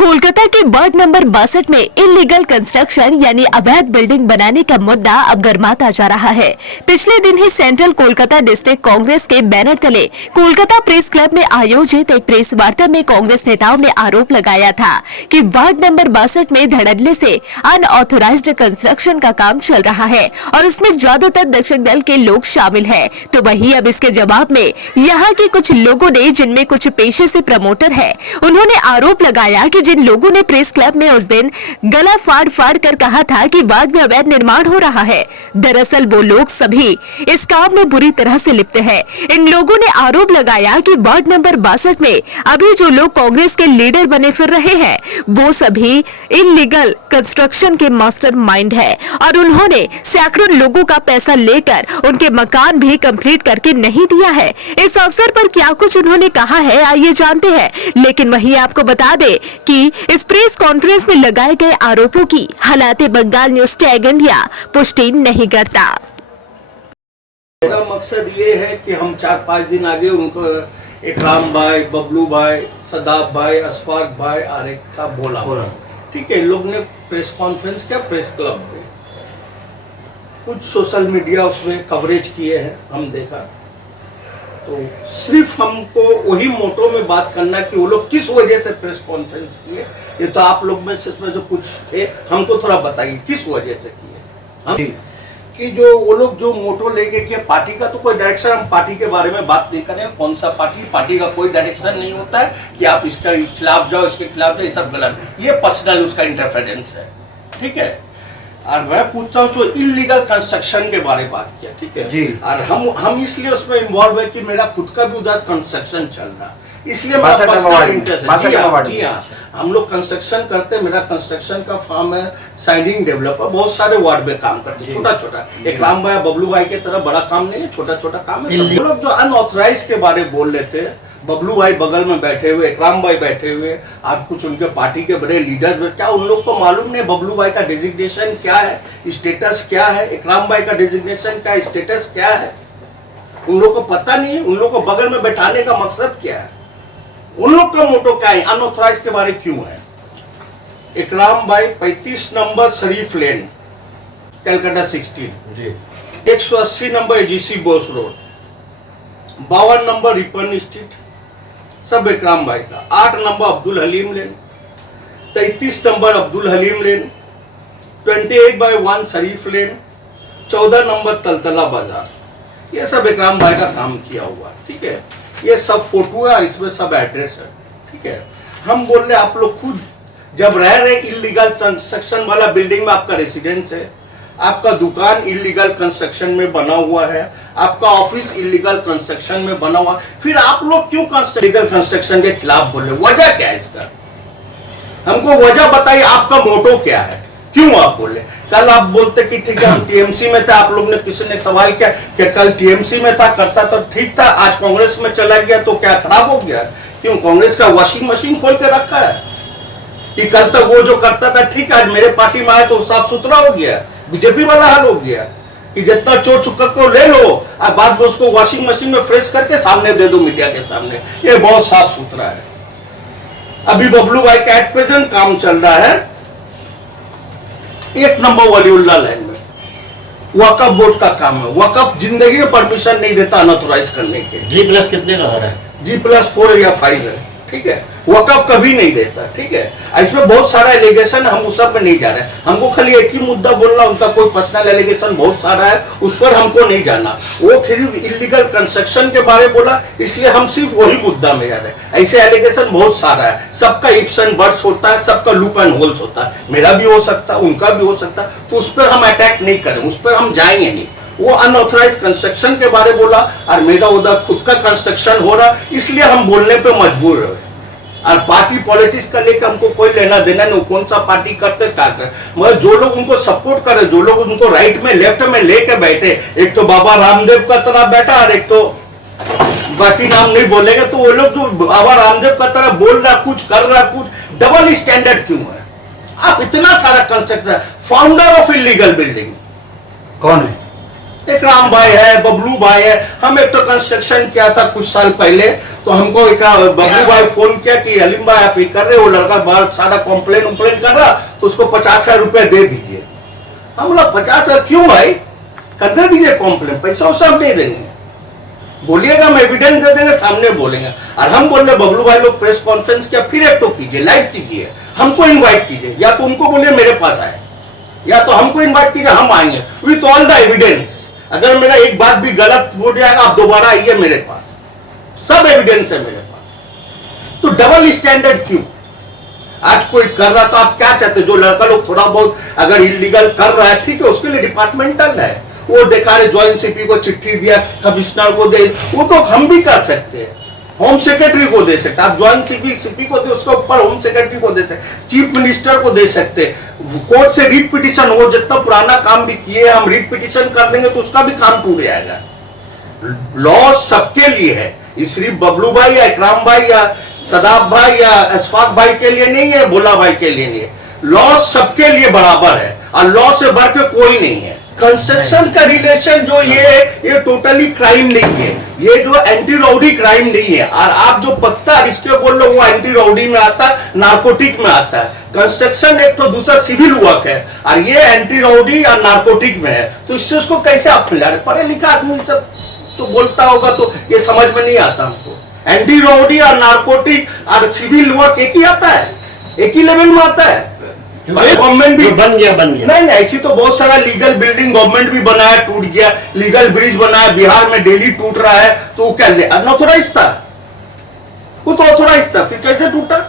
कोलकाता के ward number 62 में illegal construction यानी अवैध बिल्डिंग बनाने का मुद्दा अब गर्माता जा रहा है। पिछले दिन ही सेंट्रल कोलकाता डिस्ट्रिक्ट कांग्रेस के बैनर तले कोलकाता प्रेस क्लब में आयोजित एक प्रेस वार्ता में कांग्रेस नेताओं ने आरोप लगाया था कि वार्ड नंबर 62 में धड़ल्ले से अनऑथोराइज्ड कंस्ट्रक्शन का काम चल रहा है और उसमें ज्यादातर दर्शक दल के लोग शामिल है। तो वही अब इसके जवाब में यहाँ के कुछ लोगों ने, जिनमें कुछ पेशे से प्रमोटर है, उन्होंने आरोप लगाया कि जिन लोगों ने प्रेस क्लब में उस दिन गला फाड़ फाड़ कर कहा था कि वार्ड में अवैध निर्माण हो रहा है, दरअसल वो लोग सभी इस काम में बुरी तरह से लिप्त हैं। इन लोगों ने आरोप लगाया कि वार्ड नंबर 62 में अभी जो लोग कांग्रेस के लीडर बने फिर रहे हैं वो सभी इलीगल कंस्ट्रक्शन के मास्टरमाइंड है और उन्होंने सैकड़ों लोगों का पैसा लेकर उनके मकान भी कंप्लीट करके नहीं दिया है। इस अवसर पर क्या कुछ उन्होंने कहा है आइए जानते हैं। लेकिन वही आपको बता दे कि इस प्रेस कॉन्फ्रेंस में लगाए गए आरोपों की हालात बंगाल न्यूज टैग इंडिया पुष्टि नहीं करता। मेरा मकसद ये है कि हम 4-5 दिन आगे उनको इकराम भाई, बबलू भाई, सदाब भाई, अशफाक भाई और एक था बोला, ठीक है, लोग ने प्रेस कॉन्फ्रेंस किया प्रेस क्लब में, कुछ सोशल मीडिया उसमें कवरेज किए हैं, हम देखा। तो सिर्फ हमको वही मोटो में बात करना कि वो लोग किस वजह से प्रेस कॉन्फ्रेंस किए। ये तो आप लोग में से जो कुछ थे हमको थोड़ा बताइए किस वजह से किए। हम कि जो वो लोग जो मोटो लेके किए, पार्टी का तो कोई डायरेक्शन, हम पार्टी के बारे में बात नहीं करें। कौन सा पार्टी का कोई डायरेक्शन नहीं होता है कि आप इसके खिलाफ जाओ, इसके खिलाफ जाओ, ये सब गलत। ये पर्सनल उसका इंटरफेरेंस है, ठीक है। और मैं पूछता हूँ जो इलीगल कंस्ट्रक्शन के बारे में बात किया, ठीक है जी। और हम इसलिए उसमें इन्वॉल्व है कि मेरा खुद का भी उधर कंस्ट्रक्शन चल रहा, इसलिए मेरा पर्सनल इंटरेस्ट है। जी हाँ, हम लोग कंस्ट्रक्शन करते हैं, मेरा कंस्ट्रक्शन का फर्म है साइडिंग डेवलपर, बहुत सारे वार्ड में काम करते हैं, छोटा छोटा। इकराम भाई, बबलू भाई की तरह बड़ा काम नहीं है, छोटा छोटा काम है। सब लोग जो अनऑथराइज के बारे में बोल लेते हैं, बबलू भाई बगल में बैठे हुए, इकराम भाई बैठे हुए, आप कुछ उनके पार्टी के बड़े लीडर, क्या उन लोग को मालूम नहीं बबलू भाई का डिजिग्नेशन क्या है, स्टेटस क्या है, इकराम भाई का डिजिग्नेशन क्या है, स्टेटस क्या है, उन लोग को पता नहीं है। उन लोग को बगल में बैठाने का मकसद क्या है, उन लोग का मोटो क्या है, अनऑथराइज के बारे क्यों है। इकराम भाई 35 number Sharif lane, Calcutta 16, 180 number AGC Bose road, 52 number Ripon street, सब इकराम भाई का। 8 number Abdul Halim lane, 33 number Abdul Halim lane, 28/1 Sharif lane, 14 number Taltala बाजार, ये सब इकराम भाई का काम किया हुआ, ठीक है। ये सब फोटो है और इसमें सब एड्रेस है, ठीक है। हम बोल रहे आप लोग खुद जब रह रहे इलीगल कंस्ट्रक्शन वाला बिल्डिंग में, आपका रेसिडेंस है, आपका दुकान इलीगल कंस्ट्रक्शन में बना हुआ है, आपका ऑफिस इलीगल कंस्ट्रक्शन में बना हुआ, फिर आप लोग क्यों इलीगल कंस्ट्रक्शन के खिलाफ बोल रहे, वजह क्या है इसका, हमको वजह बताइए। आपका मोटो क्या है, क्यों आप बोले। कल आप बोलते कि ठीक है हम टीएमसी में था, आप लोग ने किसी ने सवाल किया कि कल टीएमसी में था, करता तो ठीक था, आज कांग्रेस में चला गया तो क्या खराब हो गया। क्यों कांग्रेस का वॉशिंग मशीन खोल के रखा है कि कल तक वो जो करता था ठीक है, आज मेरे पार्टी में आया तो साफ सुथरा हो गया, बीजेपी वाला हाल हो गया कि जितना चोर चुक्का को ले लो और बाद में उसको वॉशिंग मशीन में फ्रेश करके सामने दे दो मीडिया के सामने, ये बहुत साफ सुथरा है। अभी बबलू भाई का एट प्रेजेंट काम चल रहा है 1 नंबर वलीउल्लाह लाइन में, वकफ बोर्ड का काम है। वकफ जिंदगी में परमिशन नहीं देता अनऑथराइज करने के। G+ कितने का हो रहा है? G+4 या 5 है, ठीक है। वकफ कभी नहीं देता, ठीक है। इसमें बहुत सारा एलिगेशन, हम उस सब में नहीं जा रहे हैं, हमको खाली एक ही मुद्दा बोलना, उनका कोई पर्सनल एलिगेशन बहुत सारा है, उस पर हमको नहीं जाना। वो फिर इलीगल कंस्ट्रक्शन के बारे में बोला, इसलिए हम सिर्फ वही मुद्दा में जा रहे हैं। ऐसे एलिगेशन बहुत सारा है, सबका इफ्स एंड बट्स होता है, सबका लूप एंड होल्स होता है, मेरा भी हो सकता है, उनका भी हो सकता है, तो उस पर हम अटैक नहीं करें, उस पर हम जाएंगे नहीं। वो अनऑथराइज कंस्ट्रक्शन के बारे बोला और मेरा उधर खुद का कंस्ट्रक्शन हो रहा, इसलिए हम बोलने पे मजबूर रहे। और पार्टी पॉलिटिक्स का लेकर हमको कोई लेना देना नहीं, कौन सा पार्टी करते क्या करे, मगर जो लोग उनको सपोर्ट करे, जो लोग उनको राइट में लेफ्ट में लेके बैठे, एक तो बाबा रामदेव का तरह बैठा और एक तो बाकी नाम नहीं बोलेंगे, तो वो लोग जो बाबा रामदेव का तरह बोल रहा कुछ कर रहा कुछ, डबल स्टैंडर्ड क्यों है। आप इतना सारा construction, founder of illegal building कौन है? एक राम भाई है, बबलू भाई है। हम एक तो कंस्ट्रक्शन किया था कुछ साल पहले, तो हमको एक बबलू भाई फोन किया कि हलीम भाई आप ये कर रहे हो, लड़का बाहर सारा कंप्लेन कर रहा, तो उसको 50,000 रुपया दे दीजिए। हम बोला 50,000 क्यों भाई, कर दीजिए कंप्लेन, पैसा वैसा हम नहीं देंगे, बोलिएगा हम एविडेंस दे देंगे, सामने बोलेंगे। और हम बोल रहे बबलू भाई लोग प्रेस कॉन्फ्रेंस किया, फिर एक तो कीजिए, लाइव कीजिए, हमको इन्वाइट कीजिए, या तो उनको बोलिए मेरे पास आए, या तो हमको इन्वाइट कीजिए, हम आएंगे विथ ऑल द एविडेंस। अगर मेरा एक बात भी गलत हो जाएगा, आप दोबारा आइए मेरे पास, सब एविडेंस है मेरे पास। तो डबल स्टैंडर्ड क्यों? आज कोई कर रहा तो आप क्या चाहते, जो लड़का लोग थोड़ा बहुत अगर इलीगल कर रहा है ठीक है, उसके लिए डिपार्टमेंटल है, वो देखा रहे ज्वाइंट सीपी को चिट्ठी दिया, कमिश्नर को दे, वो तो हम भी कर सकते हैं, होम सेक्रेटरी को दे सकते, आप ज्वाइंट सीपी को दे, उसके ऊपर होम सेक्रेटरी को दे सकते, चीफ मिनिस्टर को दे सकते, कोर्ट से रीट पिटिशन, वो जितना पुराना काम भी किए हम रीट पिटिशन कर देंगे तो उसका भी काम टूट जाएगा। लॉ सबके लिए है, सिर्फ बबलू भाई या इकराम भाई या सदाब भाई या अशफाक भाई के लिए नहीं है, भोला भाई के लिए नहीं है, लॉ सबके लिए बराबर है, और लॉ से बढ़ के कोई नहीं है। कंस्ट्रक्शन का रिलेशन जो ये टोटली क्राइम नहीं है, ये जो एंटी राउडी क्राइम नहीं है। और आप जो पत्ता इसके बोल रहे हो वो एंटी राउडी में आता है, नार्कोटिक में आता है। कंस्ट्रक्शन एक तो दूसरा सिविल वर्क है, और ये एंटी राउडी और नार्कोटिक में है, तो इससे उसको कैसे आप मिला रहे? पढ़े लिखा आदमी सब तो बोलता होगा, तो ये समझ में नहीं आता हमको। एंटी राउडी और नार्कोटिक और सिविल वर्क एक ही आता है, एक ही लेवल में आता है। गवर्नमेंट भी बन गया नहीं, ऐसी तो बहुत सारा लीगल बिल्डिंग गवर्नमेंट भी बनाया, टूट गया, लीगल ब्रिज बनाया, बिहार में डेली टूट रहा है, तो वो क्या अनऑथोराइज था? वो तो ऑथोराइज था, फिर कैसे टूटा?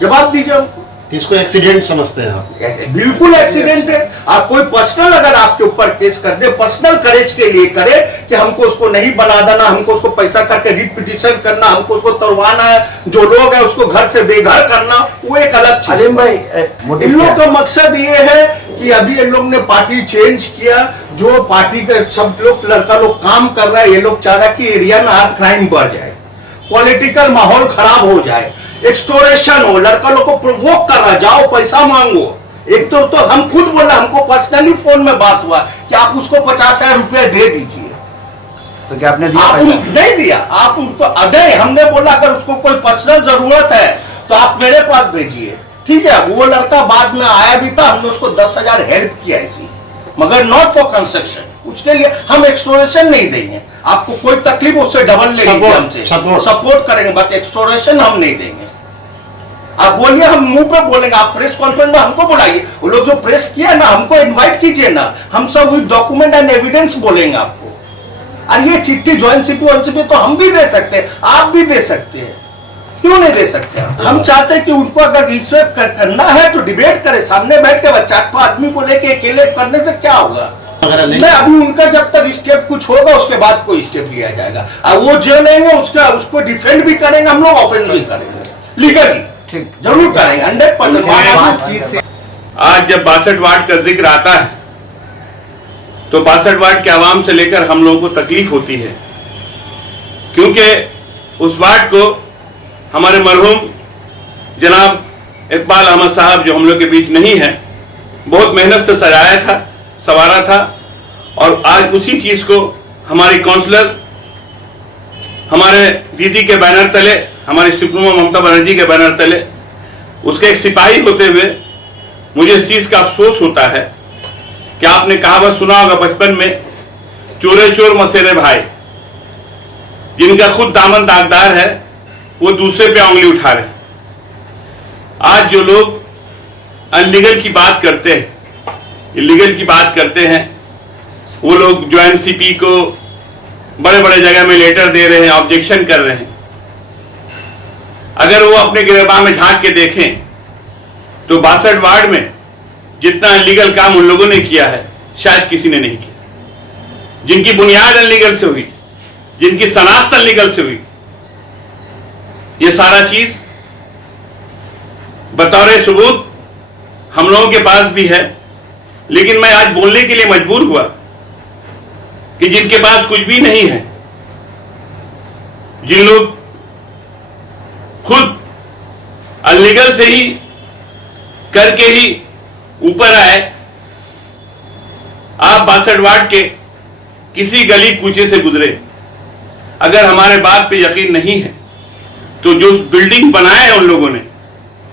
जवाब दीजिए हमको। इसको एक्सीडेंट समझते हैं आप? बिल्कुल एक्सीडेंट है। और कोई पर्सनल अगर आपके ऊपर केस कर दे, पर्सनल करेज के लिए करे कि हमको उसको नहीं बना देना, हमको उसको पैसा करके रीट पिटिशन करना, हमको उसको तोड़वाना है, जो लोग है उसको घर से बेघर करना, वो एक अलग चीज। हलीम भाई, इन लोग का मकसद ये है कि अभी इन लोग ने पार्टी चेंज किया, जो पार्टी के सब लोग लड़का लोग काम कर रहा है, ये लोग चाह रहा है कि एरिया में आर्ट क्राइम बढ़ जाए, पॉलिटिकल माहौल खराब हो जाए, एक्सटोरेशन हो, लड़का लोग को प्रोवोक कर रहा है, जाओ पैसा मांगो। एक तो हम खुद बोल रहे, हमको पर्सनली फोन में बात हुआ कि आप उसको 50,000 रुपया दे दीजिए, तो क्या आपने दिया? आप नहीं दिया, आप उनको अगर हमने बोला अगर उसको कोई पर्सनल जरूरत है तो आप मेरे पास भेजिए, ठीक है। वो लड़का बाद में आया भी था, हमने उसको 10,000 हेल्प किया ऐसी, मगर नॉट फॉर कंस्ट्रक्शन। उसके लिए हम एक्सटोरेशन नहीं देंगे, आपको कोई तकलीफ उससे डबल ले लीजिए, हमसे सपोर्ट करेंगे, बट एक्सटोरेशन हम नहीं देंगे। आप बोलिए, हम मुंह पे बोलेंगे, आप प्रेस कॉन्फ्रेंस में हमको बुलाइए, वो लोग जो प्रेस किया ना, हमको इनवाइट कीजिए ना, हम सब डॉक्यूमेंट एंड एविडेंस बोलेंगे आपको। और ये चिट्ठी ज्वाइंट सीपी तो हम भी दे सकते हैं, आप भी दे सकते हैं, क्यों नहीं दे सकते? हम चाहते हैं कि उनको अगर रिस्वेट करना है तो डिबेट करे, सामने बैठ के, 4 आदमी को लेके अकेले करने से क्या होगा? नहीं, अभी उनका जब तक स्टेप कुछ होगा उसके बाद कोई स्टेप लिया जाएगा, और वो जो लेंगे उसको डिफेंड भी करेंगे, हम लोग ऑफेंस भी करेंगे, लीगली ठीक जरूर करेंगे, 100%। आज जब 62 वार्ड का जिक्र आता है तो 62 वार्ड के आवाम से लेकर हम लोगों को तकलीफ होती है, क्योंकि उस वार्ड को हमारे मरहूम जनाब इकबाल अहमद साहब, जो हम लोग के बीच नहीं है, बहुत मेहनत से सजाया था, संवारा था, और आज उसी चीज को हमारी काउंसलर, हमारे दीदी के बैनर तले, हमारी सुप्रीमो ममता बनर्जी के बैनर तले, उसके एक सिपाही होते हुए मुझे इस चीज का अफसोस होता है कि आपने कहावत सुना होगा बचपन में, चोरे चोर मसेरे भाई, जिनका खुद दामन दागदार है वो दूसरे पे उंगली उठा रहे। आज जो लोग अनलीगल की बात करते हैं, इलीगल की बात करते हैं, वो लोग ज्वाइंट सीपी को बड़े बड़े जगह में लेटर दे रहे हैं, ऑब्जेक्शन कर रहे हैं। अगर वो अपने गिरबान में झांक के देखें तो 62 वार्ड में जितना अनलीगल काम उन लोगों ने किया है शायद किसी ने नहीं किया। जिनकी बुनियाद अनलीगल से हुई, जिनकी शनाख्त अनलीगल से हुई, ये सारा चीज बतौर सबूत हम लोगों के पास भी है। लेकिन मैं आज बोलने के लिए मजबूर हुआ कि जिनके पास कुछ भी नहीं है, जिन लोग खुद अनलीगल से ही करके ही ऊपर आए, आप 62 वार्ड के किसी गली कूचे से गुजरे, अगर हमारे बात पे यकीन नहीं है तो जो बिल्डिंग बनाया है उन लोगों ने,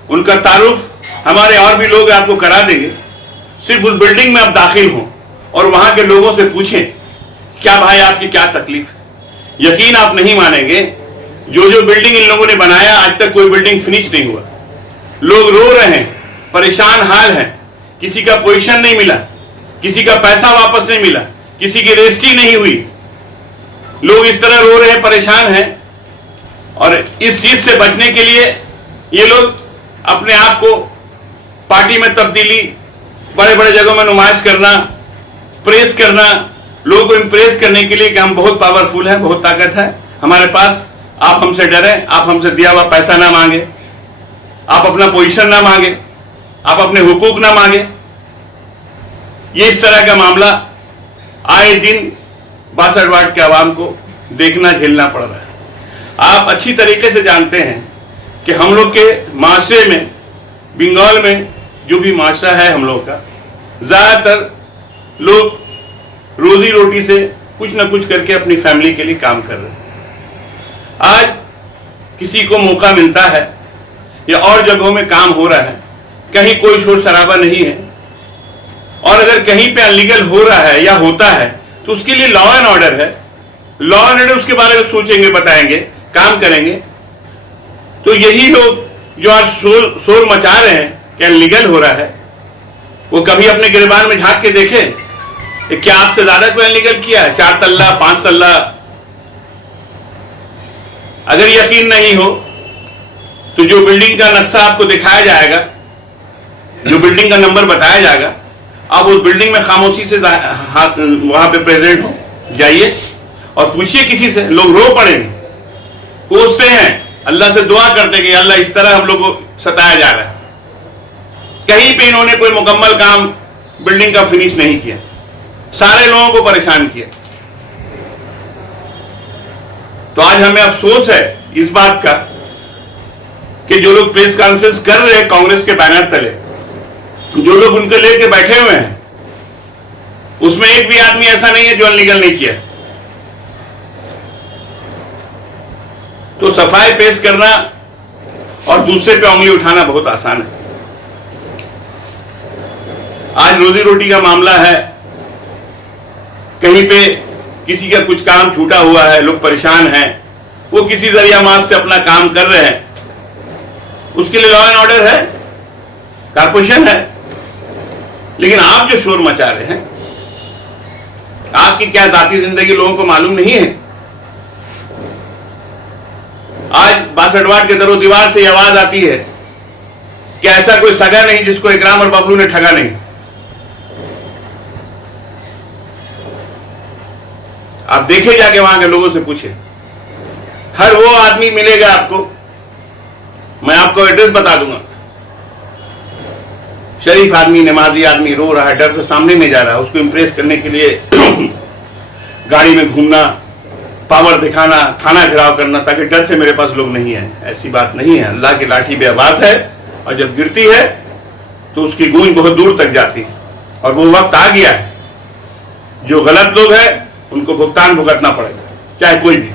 उनका तारुफ हमारे और भी लोग आपको करा देंगे। सिर्फ उस बिल्डिंग में आप दाखिल हों और वहां के लोगों से पूछें क्या भाई आपकी क्या तकलीफ है। यकीन आप नहीं मानेंगे, जो बिल्डिंग इन लोगों ने बनाया आज तक कोई बिल्डिंग फिनिश नहीं हुआ। लोग रो रहे हैं, परेशान हाल है, किसी का पोजीशन नहीं मिला, किसी का पैसा वापस नहीं मिला, किसी की रजिस्ट्री नहीं हुई। लोग इस तरह रो रहे हैं, परेशान हैं। और इस चीज से बचने के लिए ये लोग अपने आप को पार्टी में तब्दीली, बड़े बड़े जगहों में नुमाइश करना, प्रेस करना, लोगों को इंप्रेस करने के लिए कि हम बहुत पावरफुल हैं, बहुत ताकत है हमारे पास, आप हमसे डरें, आप हमसे दिया हुआ पैसा ना मांगे, आप अपना पोजीशन ना मांगे, आप अपने हुकूक ना मांगे। ये इस तरह का मामला आए दिन 62 वार्ड के आवाम को देखना झेलना पड़ रहा है। आप अच्छी तरीके से जानते हैं कि हम लोग के माशरे में, बंगाल में जो भी माशरा है हम लोग का, ज्यादातर लोग रोजी रोटी से कुछ ना कुछ करके अपनी फैमिली के लिए काम कर रहे हैं। आज किसी को मौका मिलता है या और जगहों में काम हो रहा है, कहीं कोई शोर शराबा नहीं है, और अगर कहीं पे अनलीगल हो रहा है या होता है तो उसके लिए लॉ एंड ऑर्डर है। लॉ एंड ऑर्डर उसके बारे में सोचेंगे, बताएंगे, काम करेंगे। तो यही लोग जो आज शोर मचा रहे हैं कि अनलीगल हो रहा है, वो कभी अपने गिरबान में झांक के देखे क्या आपसे ज्यादा कोई अनलीगल किया है? 4 तल्ला 5 तल्ला। अगर यकीन नहीं हो तो जो बिल्डिंग का नक्शा आपको दिखाया जाएगा, जो बिल्डिंग का नंबर बताया जाएगा, आप उस बिल्डिंग में खामोशी से वहां पे प्रेजेंट हो जाइए और पूछिए किसी से। लोग रो पड़ेंगे, कोसते हैं, अल्लाह से दुआ करते कि अल्लाह इस तरह हम लोग को सताया जा रहा है। कहीं पे इन्होंने कोई मुकम्मल काम बिल्डिंग का फिनिश नहीं किया, सारे लोगों को परेशान किया। तो आज हमें अफसोस है इस बात का कि जो लोग प्रेस कॉन्फ्रेंस कर रहे हैं कांग्रेस के बैनर तले, जो लोग उनके लेके बैठे हुए हैं, उसमें एक भी आदमी ऐसा नहीं है जो अनलीगल नहीं किया। तो सफाई पेश करना और दूसरे पे उंगली उठाना बहुत आसान है। आज रोजी रोटी का मामला है, कहीं पे किसी का कुछ काम छूटा हुआ है, लोग परेशान हैं, वो किसी जरिया मास से अपना काम कर रहे हैं, उसके लिए लॉ एंड ऑर्डर है, कारपोरेशन है। लेकिन आप जो शोर मचा रहे हैं, आपकी क्या जाती जिंदगी लोगों को मालूम नहीं है। आज 62 वार्ड के दरो दीवार से यह आवाज आती है कि ऐसा कोई सगा नहीं जिसको इकराम और बबलू ने ठगा नहीं। आप देखे जाके वहां के लोगों से पूछे, हर वो आदमी मिलेगा आपको, मैं आपको एड्रेस बता दूंगा, शरीफ आदमी, नमाजी आदमी, रो रहा है, डर से सामने नहीं जा रहा है। उसको इंप्रेस करने के लिए गाड़ी में घूमना, पावर दिखाना, थाना घेराव करना, ताकि डर से मेरे पास लोग नहीं है। ऐसी बात नहीं है। अल्लाह की लाठी बेआवाज है और जब गिरती है तो उसकी गूंज बहुत दूर तक जाती है। और वो वक्त आ गया है, जो गलत लोग हैं उनको भुगतान भुगतना पड़ेगा, चाहे कोई भी।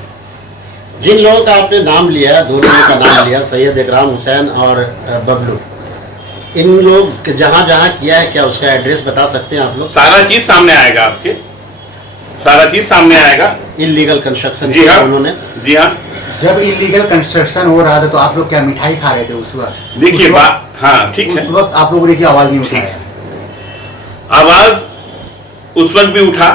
जिन लोगों का आपने नाम लिया, 2 लोगों का नाम लिया, सैयद इकराम हुसैन और बबलू, इन लोग जहां जहां किया है, क्या उसका एड्रेस बता सकते हैं आप लोग? सारा चीज सामने आएगा, आपके सारा चीज सामने आएगा। इलीगल कंस्ट्रक्शन जी हाँ, उन्होंने, जी हाँ। जब इलीगल कंस्ट्रक्शन हो रहा था तो आप लोग क्या मिठाई खा रहे थे उस वक्त? देखिए बात, हाँ ठीक है, उस वक्त आप लोगों ने क्या आवाज नहीं उठाया? आवाज उस वक्त भी उठा,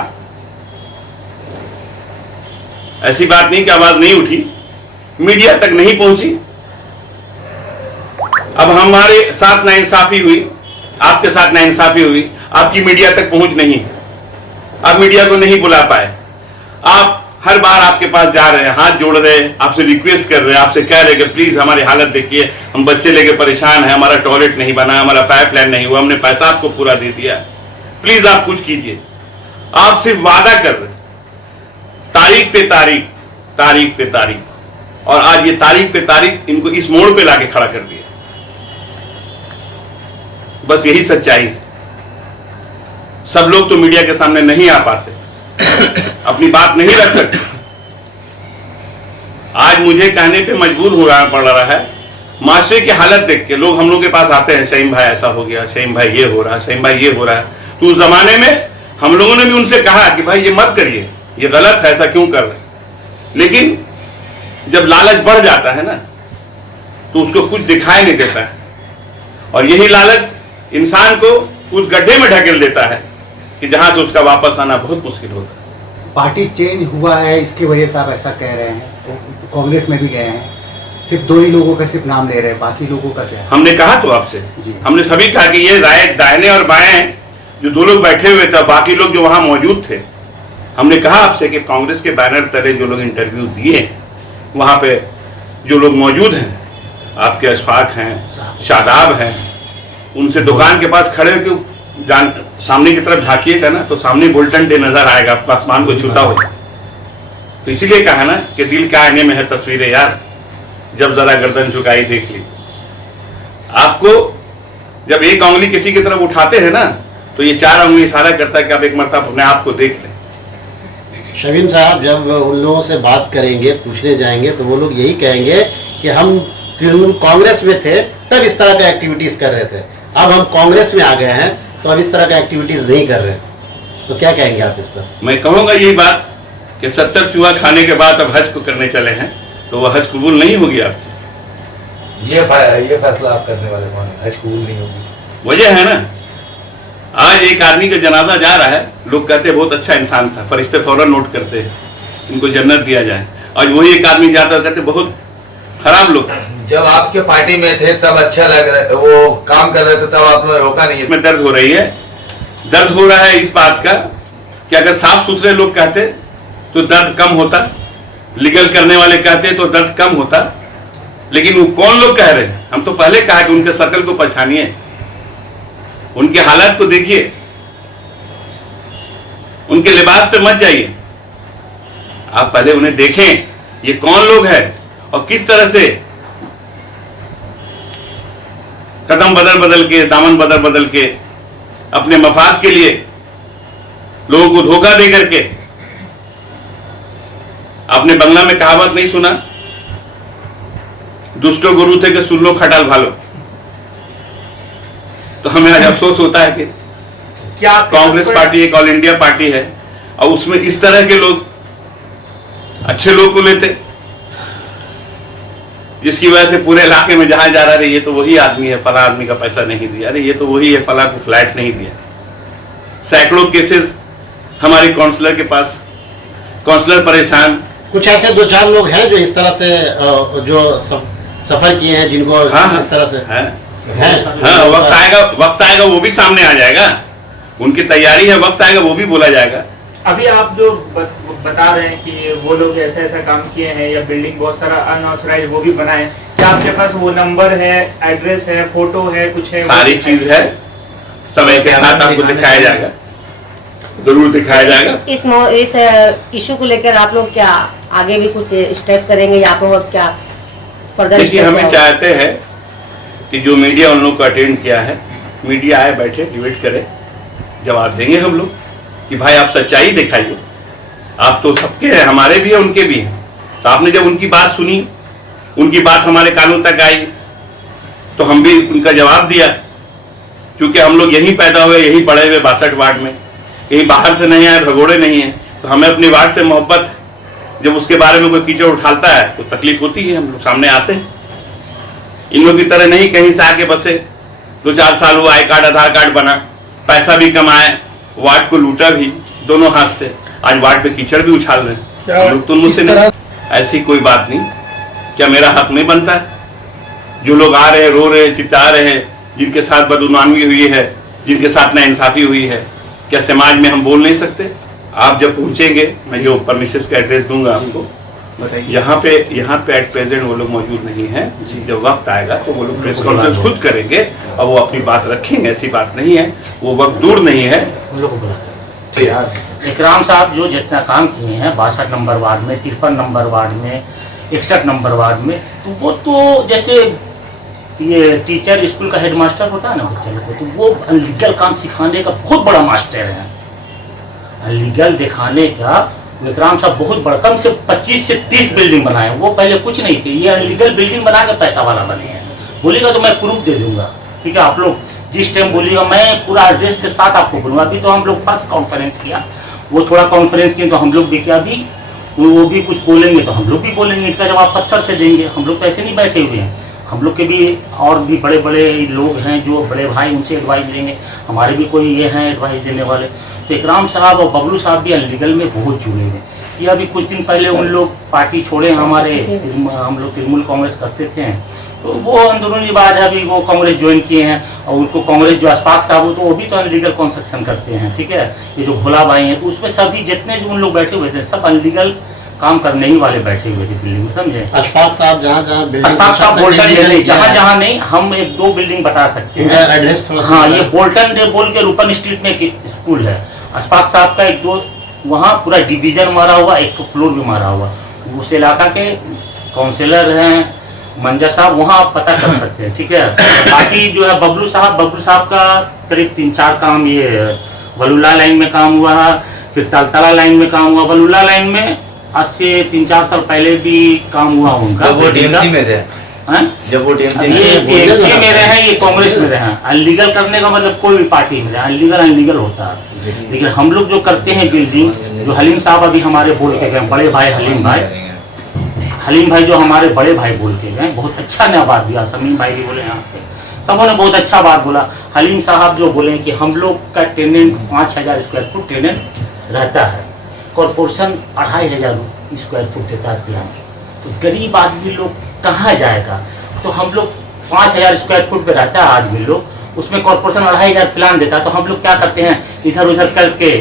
ऐसी बात नहीं कि आवाज नहीं उठी, मीडिया तक नहीं पहुंची। अब हमारे साथ नाइंसाफी हुई, आपके साथ नाइंसाफी हुई, आपकी मीडिया तक पहुंच नहीं, आप मीडिया को नहीं बुला पाए। आप हर बार आपके पास जा रहे हैं, हाथ जोड़ रहे हैं, आपसे रिक्वेस्ट कर रहे हैं, आपसे कह रहे हैं कि प्लीज हमारी हालत देखिए, हम बच्चे लेके परेशान हैं, हमारा टॉयलेट नहीं बना, हमारा पाइपलाइन नहीं हुआ, हमने पैसा आपको पूरा दे दिया, प्लीज आप कुछ कीजिए। आप सिर्फ वादा कर रहे हैं, तारीख पे तारीख, तारीख पे तारीख, और आज ये तारीख पे तारीख इनको इस मोड़ पे लाके खड़ा कर दिया। बस यही सच्चाई है। सब लोग तो मीडिया के सामने नहीं आ पाते, अपनी बात नहीं रख सकते। आज मुझे कहने पे मजबूर पड़ रहा है। माशरे की हालत देख के लोग हम लोग के पास आते हैं, शहीम भाई ऐसा हो गया, शहीम भाई ये हो रहा है, शहीम भाई ये हो रहा है। तो उस जमाने में हम लोगों ने भी उनसे कहा कि भाई ये मत करिए, ये गलत है, ऐसा क्यों कर रहे हैं। लेकिन जब लालच बढ़ जाता है ना तो उसको कुछ दिखाई नहीं देता है, और यही लालच इंसान को उस गड्ढे में ढकेल देता है कि जहां से उसका वापस आना बहुत मुश्किल होता है। पार्टी चेंज हुआ है, इसकी वजह से आप ऐसा कह रहे हैं। तो कांग्रेस में भी गए हैं, सिर्फ 2 ही लोगों का सिर्फ नाम ले रहे हैं, बाकी लोगों का क्या है? हमने कहा तो आपसे, जी। हमने सभी कहा कि ये दाहिने और बाएं जो 2 लोग बैठे हुए थे, बाकी लोग जो वहां मौजूद थे, हमने कहा आपसे कि कांग्रेस के बैनर तले जो लोग इंटरव्यू दिए, वहां पे जो लोग मौजूद हैं, आपके अशफाक हैं, शादाब हैं, उनसे दुकान के पास खड़े होकर सामने की तरफ झांकिएगा ना तो सामने गोल्डन डे नजर आएगा, आपको आसमान को छूता हुआ। तो इसीलिए कहा ना कि दिल के आईने में है तस्वीरें यार, जब जरा गर्दन झुकाई देख ली। आपको जब एक उंगली किसी की तरफ उठाते हैं ना तो ये 4 उंगली इशारा करता है कि आप एक मरतबा अपने आप को देख लें। शबीन साहब जब उन लोगों से बात करेंगे, पूछने जाएंगे, तो वो लोग यही कहेंगे कि हम तृणमूल कांग्रेस में थे तब इस तरह का एक्टिविटीज कर रहे थे, अब हम कांग्रेस में आ गए हैं तो अब इस तरह का एक्टिविटीज नहीं कर रहे। तो क्या कहेंगे आप इस पर? मैं कहूंगा यही बात कि 70 चूहा खाने के बाद अब हज को करने चले हैं, तो वह हज कबूल नहीं होगी आपकी। ये फैसला आप करने वाले कौन है? हज कबूल नहीं होगी। वजह है ना, आज एक आदमी का जनाजा जा रहा है, लोग कहते हैं बहुत अच्छा इंसान था, फरिश्ते फौरन नोट करते हैं इनको जन्नत दिया जाए, और वही एक आदमी जाता है कहते बहुत खराब लोग। जब आपके पार्टी में थे तब अच्छा लग रहा, वो काम कर रहे थे, तब आपने रोका नहीं है। में दर्द हो रही है, दर्द हो रहा है इस बात का कि अगर साफ सुथरे लोग कहते तो दर्द कम होता, लीगल करने वाले कहते तो दर्द कम होता। लेकिन वो कौन लोग कह रहे हैं? हम तो पहले कहा कि उनके सर्कल को पहचानिए, उनके हालात को देखिए, उनके लिबास पे मत जाइए, आप पहले उन्हें देखें ये कौन लोग हैं और किस तरह से कदम बदल बदल के, दामन बदल बदल के अपने मफाद के लिए लोगों को धोखा दे करके। आपने बंगला में कहावत नहीं सुना, दुष्टो गुरु थे कि सुन लो खटाल भालो। तो हमें आज अफसोस होता है कि क्या कांग्रेस पार्टी एक ऑल इंडिया पार्टी है और उसमें इस तरह के लोग अच्छे लोग को लेते, जिसकी वजह से पूरे इलाके में जहां जा रहा है ये तो वही आदमी है, फला आदमी का पैसा नहीं दिया, अरे ये तो वही है, फला को फ्लैट नहीं दिया। सैकड़ों केसेस हमारे काउंसलर के पास, काउंसलर परेशान। कुछ ऐसे 2-4 लोग हैं जो इस तरह से जो सफर किए हैं, जिनको इस तरह से है। हैं। वक्त आएगा वो भी सामने आ जाएगा, उनकी तैयारी है, वक्त आएगा वो भी बोला जाएगा। अभी आप जो बता रहे हैं कि वो लोग ऐसा ऐसा काम किए हैं या बिल्डिंग बहुत सारा अनऑथराइज वो भी बनाए, क्या आपके पास वो नंबर है, एड्रेस है, फोटो है, कुछ है? सारी चीज है, समय के साथ आपको दिखाया जाएगा, जरूर दिखाया जाएगा। इस इशू को लेकर आप लोग क्या आगे भी कुछ स्टेप करेंगे या आप लोग क्या फर्दर? देखिए हमें चाहते हैं कि जो मीडिया उन लोग को अटेंड किया है, मीडिया आए, बैठे, डिबेट करे, जवाब देंगे हम लोग कि भाई आप सच्चाई दिखाइए। आप तो सबके हैं, हमारे भी हैं, उनके भी हैं। तो आपने जब उनकी बात सुनी, उनकी बात हमारे कानों तक आई, तो हम भी उनका जवाब दिया। क्योंकि हम लोग यहीं पैदा हुए, यहीं बड़े हुए 62 वार्ड में, कहीं बाहर से नहीं आए, भगोड़े नहीं हैं, तो हमें अपनी वार्ड से मोहब्बत है। जब उसके बारे में कोई कीचड़ उछालता है तो तकलीफ होती है, हम लोग सामने आते हैं। इन लोगों की तरह नहीं कहीं से आके बसे, 2-4 साल हुआ, आई कार्ड आधार कार्ड बना, पैसा भी कमाए, वार्ड को लूटा भी दोनों हाथ से, आज वार्ड पे कीचड़ भी उछाल रहे हैं। लोग तो मुझसे नहीं, ऐसी कोई बात नहीं। क्या मेरा हक नहीं बनता है? जो लोग आ रहे हैं, रो रहे हैं, चिल्ला रहे हैं, जिनके साथ बदगुमानी हुई है, जिनके साथ नाइंसाफी हुई है, क्या समाज में हम बोल नहीं सकते? आप जब पहुंचेंगे, मैं जो परमिशंस का एड्रेस दूंगा आपको, यहाँ पे एट प्रेजेंट वो लोग मौजूद नहीं है। जब वक्त आएगा तो वो लोग प्रेस कॉन्फ्रेंस खुद करेंगे और वो अपनी बात रखेंगे, ऐसी बात नहीं है, वो वक्त दूर नहीं है। इकराम साहब जो जितना काम किए हैं 62 नंबर वार्ड में, 53 नंबर वार्ड में, 61 नंबर वार्ड में, तो वो तो जैसे ये टीचर स्कूल का हेडमास्टर होता है ना बच्चे लोग को, तो वो अनलीगल काम सिखाने का बहुत बड़ा मास्टर है। लीगल दिखाने का विक्राम साहब बहुत बड़ा, कम से 25 से 30 बिल्डिंग बनाए। वो पहले कुछ नहीं थे, ये अनलीगल बिल्डिंग बना के पैसा वाला बने हैं। बोलिएगा तो मैं प्रूफ दे दूंगा, ठीक है। आप लोग जिस टाइम बोलिएगा मैं पूरा एड्रेस के साथ आपको बोलूँगा। अभी तो हम लोग फर्स्ट कॉन्फ्रेंस किया, वो थोड़ा कॉन्फ्रेंस किए तो हम लोग भी क्या दी, वो भी कुछ बोलेंगे तो हम लोग भी बोलेंगे। इनका जवाब पत्थर से देंगे। हम लोग तो ऐसे नहीं बैठे हुए हैं, हम लोग के भी और भी बड़े बड़े लोग हैं जो बड़े भाई, उनसे एडवाइस देंगे। हमारे भी कोई ये हैं एडवाइस देने वाले। तो इकराम साहब और बबलू साहब भी अनलीगल में बहुत जुड़े हैं। ये अभी कुछ दिन पहले उन लोग पार्टी छोड़े, हमारे हम लोग तृणमूल कांग्रेस करते थे, तो वो अंदरूनी बात है। अभी वो कांग्रेस ज्वाइन किए हैं और उनको कांग्रेस जो अशफाक साहब हो तो वो भी तो अनलीगल कंस्ट्रक्शन करते हैं, ठीक है। ये जो भोला भाई हैं तो उसमें सभी जितने जो उन लोग बैठे हुए थे सब अनलीगल काम करने ही वाले बैठे हुए थे बिल्डिंग में, समझे। अशफाक साहब जहाँ अशफाक साहब बोल्टन जहाँ नहीं, हम 1-2 बिल्डिंग बता सकते हैं एड्रेस थोड़ा। हाँ, ये बोल्टन डे बोल के रूपन स्ट्रीट में एक स्कूल है। अशफाक साहब का 1-2 वहाँ पूरा डिवीजन मारा हुआ, 1 फ्लोर भी मारा हुआ। उस इलाका के काउंसिलर हैं मंजा साहब, वहाँ आप पता कर सकते हैं, ठीक है। बाकी जो है बबलू साहब का करीब 3-4 काम ये वलुला लाइन में काम हुआ है, फिर तालतला लाइन में काम हुआ। वलुला लाइन में आज से 3-4 साल पहले भी काम हुआ उनका। वो टीएमसी में थे, जब वो टीएमसी में रहे हैं, ये कांग्रेस में रहे हैं। अनलीगल करने का मतलब कोई भी पार्टी में रहे, अनलीगल होता है। लेकिन हम लोग जो करते हैं बिल्डिंग, जो हलीम साहब अभी हमारे बोल के गए, बड़े भाई हलीम भाई जो हमारे बड़े भाई बोल के गए, बहुत अच्छा नया बात दिया। समीम भाई भी बोले यहाँ पे, सबों ने बहुत अच्छा बात बोला। हलीम साहब जो बोले कि हम लोग का टेनेंट 5000 स्क्वायर फुट टेनेंट रहता है, कॉर्पोरेशन 2500 स्क्वायर फुट देता है प्लान, तो गरीब आदमी लोग कहाँ जाएगा। तो हम लोग 5000 स्क्वायर फुट पे रहता है आदमी लोग, उसमें कॉर्पोरेशन 2500 प्लान देता है। तो हम लोग क्या करते हैं, इधर उधर करके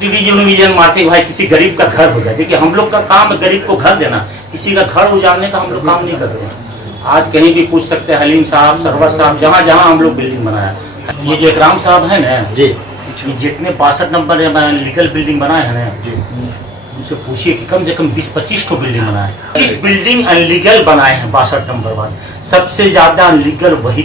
डिवीजन मारते भाई किसी गरीब का घर हो जाए। देखिए हम लोग का काम है गरीब को घर देना, किसी का घर उजाड़ने का हम लोग काम नहीं करते हैं। आज कहीं भी पूछ सकते हैं हलीम साहब, सरवर साहब, जहाँ जहाँ हम लोग बिल्डिंग बनाया। ये जो इकराम साहब है ना जी, ये जितने 62 नंबर लीगल बिल्डिंग बनाए हैं ना, उनसे पूछिए कि कम से कम 20-25 ठो बिल्डिंग बनाए। 30 बिल्डिंग अनलीगल बनाए हैं 62 नंबर वाले। सबसे ज्यादा अनलीगल वही